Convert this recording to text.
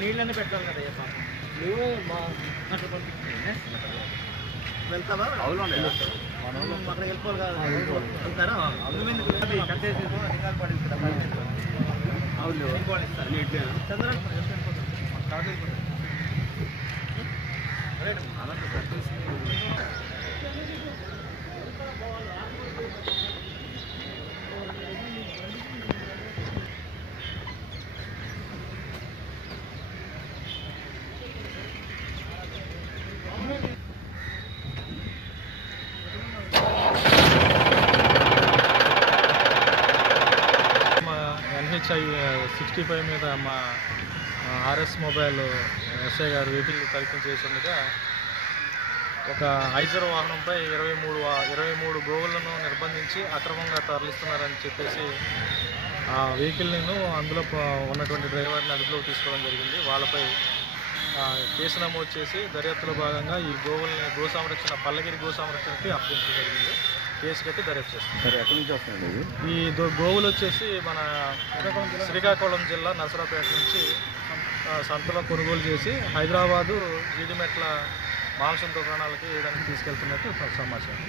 నీళ్ళని పెట్టాలి కదా వెళ్తావా అక్కడికి వెళ్ళిపోవాలి కదా వెళ్తారా NHI 65 మీద మా RS మొబైల్ ఎస్ఐ గారు వెహికల్ తనిఖీ చేస్తుండగా ఒక ఐజర్ వాహనంపై 23 గోవులను నిర్బంధించి అక్రమంగా తరలిస్తున్నారని చెప్పేసి ఆ వెహికల్ని అందులో ఉన్నటువంటి డ్రైవర్ని అదుపులోకి తీసుకోవడం జరిగింది. వాళ్ళపై కేసు నమోదు చేసి దర్యాప్తులో భాగంగా ఈ గో సంరక్షణ పల్లగిరి గో సంరక్షణకి అప్పగించడం జరిగింది. కేసు కట్టి దర్యాప్తు చేస్తుంది. ఈ గోవులు వచ్చేసి మన శ్రీకాకుళం జిల్లా నరసరావుపేట నుంచి సంతలో కొనుగోలు చేసి హైదరాబాదు జీడిమెట్ల మాంసం దుకాణాలకి వేయడానికి తీసుకెళ్తున్నట్టు సమాచారం.